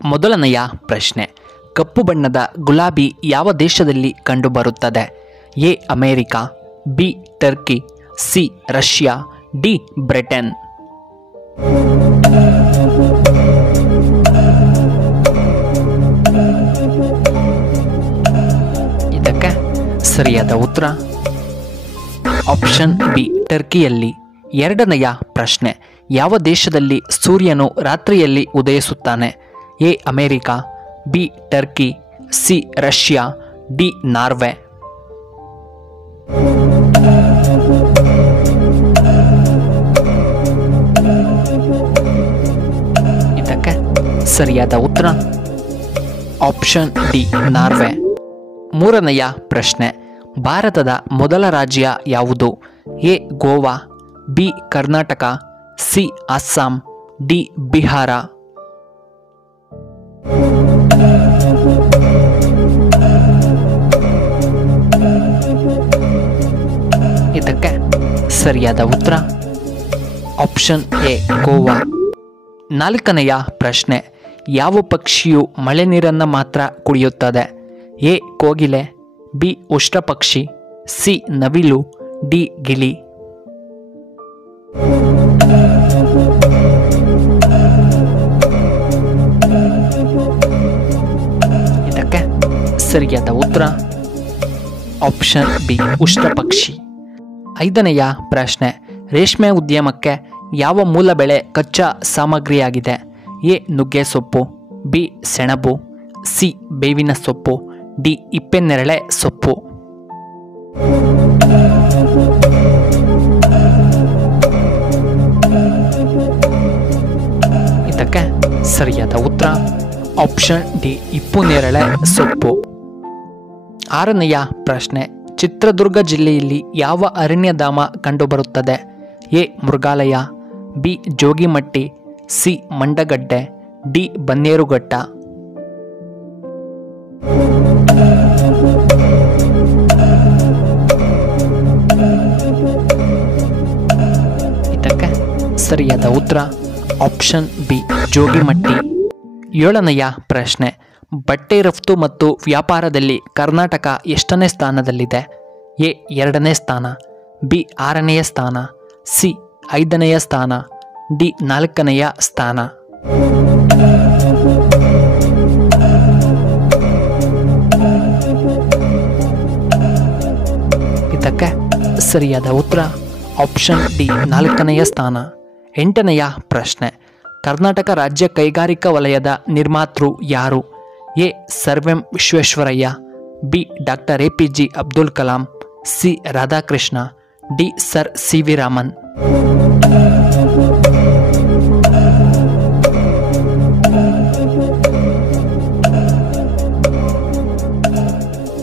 ಮೊದಲನೆಯ ಪ್ರಶ್ನೆ, ಕಪ್ಪು ಬಣ್ಣದ ಗುಲಾಬಿ ಯಾವ ದೇಶದಲ್ಲಿ ಕಂಡುಬರುತ್ತದೆ? A America, B Turkey, C Russia, D Britain. ಇದಕ್ಕೆ ಸರಿಯಾದ ಉತ್ತರ ಆಪ್ಷನ್ ಬಿ ಟರ್ಕಿಯಲ್ಲಿ. ಎರಡನೆಯ ಪ್ರಶ್ನೆ, ಯಾವ ದೇಶದಲ್ಲಿ ಸೂರ್ಯನು ರಾತ್ರಿಯಲ್ಲಿ ಉದಯಿಸುತ್ತಾನೆ? A America, B Turkey, C Russia, D Norway. ಇದಕ್ಕೆ ಸರಿಯಾದ ಉತ್ತರ ಆಪ್ಷನ್ ಡಿ ನಾರ್ವೆ. ಮೂರನೆಯ ಪ್ರಶ್ನೆ, ಭಾರತದ ಮೊದಲ ರಾಜ್ಯ ಯಾವುದು? A Goa, B Karnataka, C Assam, D Bihar. ಇದಕ್ಕೆ ಸರಿಯಾದ ಉತ್ತರ ಆಪ್ಷನ್ ಎ ಗೋವಾ. ನಾಲ್ಕನೆಯ ಪ್ರಶ್ನೆ, ಯಾವ ಪಕ್ಷಿಯು ಮಳೆ ನೀರನ್ನು ಮಾತ್ರ ಕುಡಿಯುತ್ತದೆ? ಎ ಕೋಗಿಲೆ, ಬಿ ಉಷ್ಟ್ರಪಕ್ಷಿ, ಸಿ ನವಿಲು, ಡಿ ಗಿಳಿ. ಇದಕ್ಕೆ ಸರಿಯಾದ ಉತ್ತರ ಆಪ್ಷನ್ ಬಿ ಉಷ್ಟ್ರಪಕ್ಷಿ. ಐದನೆಯ ಪ್ರಶ್ನೆ, ರೇಷ್ಮೆ ಉದ್ಯಮಕ್ಕೆ ಯಾವ ಮೂಲ ಬೆಳೆ ಕಚ್ಚಾ ಸಾಮಗ್ರಿಯಾಗಿದೆ? ಎ ನುಗ್ಗೆ ಸೊಪ್ಪು, ಬಿ ಸೆಣಬು, ಸಿ ಬೇವಿನ ಸೊಪ್ಪು, ಡಿ ಇಪ್ಪೆನ್ನೆರಳೆ ಸೊಪ್ಪು. ಇದಕ್ಕೆ ಸರಿಯಾದ ಉತ್ತರ ಆಪ್ಷನ್ ಡಿ ಇಪ್ಪುನೇರಳೆ ಸೊಪ್ಪು. ಆರನೆಯ ಪ್ರಶ್ನೆ, ಚಿತ್ರದುರ್ಗ ಜಿಲ್ಲೆಯಲ್ಲಿ ಯಾವ ಅರಣ್ಯಧಾಮ ಕಂಡುಬರುತ್ತದೆ? ಎ ಮೃಗಾಲಯ, B Jogimatti, C Mandagadde, D Bannerghatta. ಇದಕ್ಕೆ ಸರಿಯಾದ ಉತ್ತರ ಆಪ್ಷನ್ ಬಿ ಜೋಗಿಮಟ್ಟಿ. ಏಳನೆಯ ಪ್ರಶ್ನೆ, ಬಟ್ಟೆ ರಫ್ತು ಮತ್ತು ವ್ಯಾಪಾರದಲ್ಲಿ ಕರ್ನಾಟಕ ಎಷ್ಟನೇ ಸ್ಥಾನದಲ್ಲಿದೆ? ಎ ಎರಡನೇ ಸ್ಥಾನ, ಬಿ ಆರನೆಯ ಸ್ಥಾನ, ಸಿ ಐದನೆಯ ಸ್ಥಾನ, ಡಿ ನಾಲ್ಕನೆಯ ಸ್ಥಾನ. ಇದಕ್ಕೆ ಸರಿಯಾದ ಉತ್ತರ ಆಪ್ಷನ್ ಡಿ ನಾಲ್ಕನೆಯ ಸ್ಥಾನ. ಎಂಟನೆಯ ಪ್ರಶ್ನೆ, ಕರ್ನಾಟಕ ರಾಜ್ಯ ಕೈಗಾರಿಕಾ ವಲಯದ ನಿರ್ಮಾತೃ ಯಾರು? A sir M Visvesvaraya, B doctor APJ Abdul Kalam, C Radhakrishna, D sir CV Raman.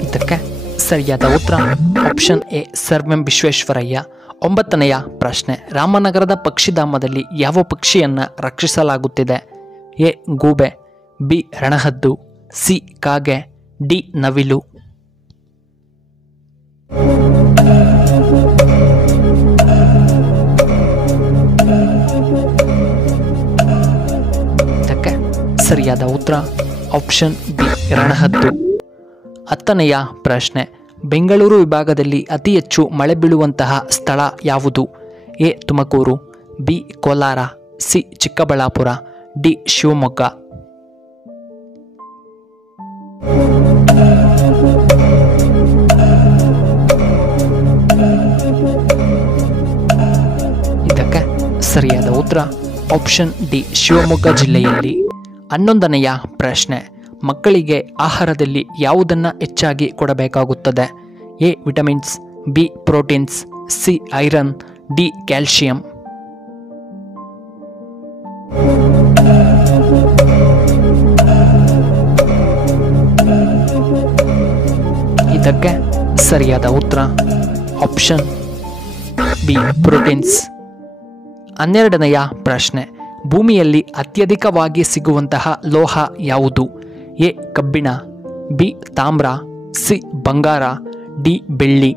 ಇದಕ್ಕೆ ಸರಿಯಾದ ಉತ್ತರ option A sir M Visvesvaraya. ಒಂಬತ್ತನೆಯ ಪ್ರಶ್ನೆ, ರಾಮನಗರದ ಪಕ್ಷಿಧಾಮದಲ್ಲಿ ಯಾವ ಪಕ್ಷಿಯನ್ನು ರಕ್ಷಿಸಲಾಗುತ್ತಿದೆ? ಎ ಗೂಬೆ, ಬಿ ರಣಹದ್ದು, ಸಿ ಕಾಗೆ, ಡಿ ನವಿಲು. ಇದಕ್ಕೆ ಸರಿಯಾದ ಉತ್ತರ ಆಪ್ಷನ್ ಬಿ ರಣಹದ್ದು. ಹತ್ತನೆಯ ಪ್ರಶ್ನೆ, ಬೆಂಗಳೂರು ವಿಭಾಗದಲ್ಲಿ ಅತಿ ಹೆಚ್ಚು ಮಳೆ ಬೀಳುವಂತಹ ಸ್ಥಳ ಯಾವುದು? A Tumakuru, B Kolar, C Chikkaballapura, D Shivamogga. ಇದಕ್ಕೆ ಸರಿಯಾದ ಉತ್ತರ ಆಪ್ಷನ್ ಡಿ ಶಿವಮೊಗ್ಗ ಜಿಲ್ಲೆಯಲ್ಲಿ. 11ನೆಯ ಪ್ರಶ್ನೆ, ಮಕ್ಕಳಿಗೆ ಆಹಾರದಲ್ಲಿ ಯಾವುದನ್ನು ಹೆಚ್ಚಾಗಿ ಕೊಡಬೇಕಾಗುತ್ತದೆ? A vitamins, B proteins, C iron, D calcium. ಇದಕ್ಕೆ ಸರಿಯಾದ ಉತ್ತರ ಆಪ್ಷನ್ ಬಿ ಪ್ರೋಟೀನ್ಸ್. 12ನೆಯ ಪ್ರಶ್ನೆ, ಭೂಮಿಯಲ್ಲಿ ಅತ್ಯಧಿಕವಾಗಿ ಸಿಗುವಂತಹ ಲೋಹ ಯಾವುದು? ಎ ಕಬ್ಬಿಣ, ಬಿ ತಾಮ್ರ, ಸಿ ಬಂಗಾರ, ಡಿ ಬೆಳ್ಳಿ.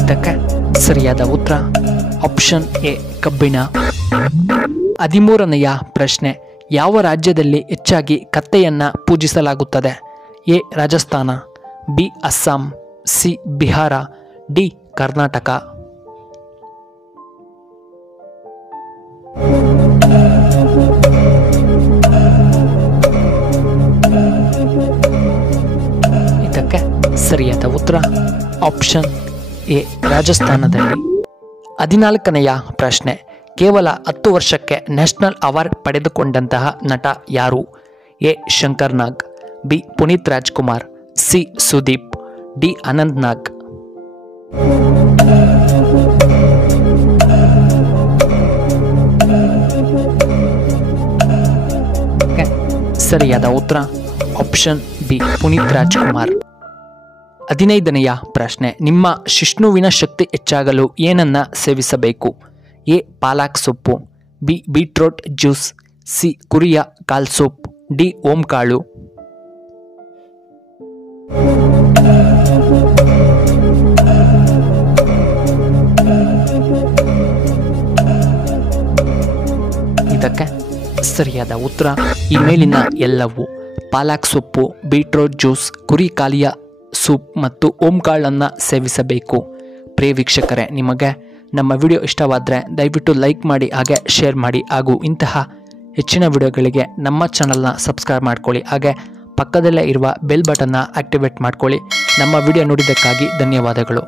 ಇದಕ್ಕೆ ಸರಿಯಾದ ಉತ್ತರ ಆಪ್ಷನ್ ಎ ಕಬ್ಬಿಣ. 13ನೆಯ ಪ್ರಶ್ನೆ, ಯಾವ ರಾಜ್ಯದಲ್ಲಿ ಹೆಚ್ಚಾಗಿ ಕತ್ತೆಯನ್ನು ಪೂಜಿಸಲಾಗುತ್ತದೆ? A Rajasthan, B Assam, C Bihar, D Karnataka. ಇದಕ್ಕೆ ಸರಿಯಾದ ಉತ್ತರ ಆಪ್ಷನ್ ಎ ರಾಜಸ್ಥಾನದಲ್ಲಿ. 14ನೆಯ ಪ್ರಶ್ನೆ, ಕೇವಲ 10 ವರ್ಷಕ್ಕೆ ನ್ಯಾಷನಲ್ ಅವಾರ್ಡ್ ಪಡೆದುಕೊಂಡಂತಹ ನಟ ಯಾರು? A Shankar Nag, B Puneeth Rajkumar, C Sudeep, D Anant Nag. ಸರಿಯಾದ ಉತ್ತರ ಆಪ್ಷನ್ ಬಿ ಪುನೀತ್ ರಾಜ್ಕುಮಾರ್. 15ನೆಯ ಪ್ರಶ್ನೆ, ನಿಮ್ಮ ಶಿಶ್ನುವಿನ ಶಕ್ತಿ ಹೆಚ್ಚಾಗಲು ಏನನ್ನ ಸೇವಿಸಬೇಕು? ಎ ಪಾಲಕ್ ಸೊಪ್ಪು, ಬಿ ಬೀಟ್ರೋಟ್ ಜ್ಯೂಸ್, ಸಿ ಕುರಿಯ ಕಾಲ್ ಸೂಪ್, ಡಿ ಓಂಕಾಳು. ಇದಕ್ಕೆ ಸರಿಯಾದ ಉತ್ತರ ಈ ಮೇಲಿನ ಎಲ್ಲವೂ. ಪಾಲಕ್ ಸೊಪ್ಪು, ಬೀಟ್ರೋಟ್ ಜ್ಯೂಸ್, ಕುರಿ ಕಾಲಿಯ ಸೂಪ್ ಮತ್ತು ಓಂಕಾಳನ್ನು ಸೇವಿಸಬೇಕು. ಪ್ರಿಯ ವೀಕ್ಷಕರೇ, ನಿಮಗೆ ನಮ್ಮ ವಿಡಿಯೋ ಇಷ್ಟವಾದರೆ ದಯವಿಟ್ಟು ಲೈಕ್ ಮಾಡಿ, ಹಾಗೆ ಶೇರ್ ಮಾಡಿ, ಹಾಗೂ ಇಂತಹ ಹೆಚ್ಚಿನ ವಿಡಿಯೋಗಳಿಗೆ ನಮ್ಮ ಚಾನಲ್ನ ಸಬ್ಸ್ಕ್ರೈಬ್ ಮಾಡ್ಕೊಳ್ಳಿ, ಹಾಗೆ ಪಕ್ಕದಲ್ಲೇ ಇರುವ ಬೆಲ್ ಬಟನ್ನ ಆಕ್ಟಿವೇಟ್ ಮಾಡ್ಕೊಳ್ಳಿ. ನಮ್ಮ ವಿಡಿಯೋ ನೋಡಿದ್ದಕ್ಕಾಗಿ ಧನ್ಯವಾದಗಳು.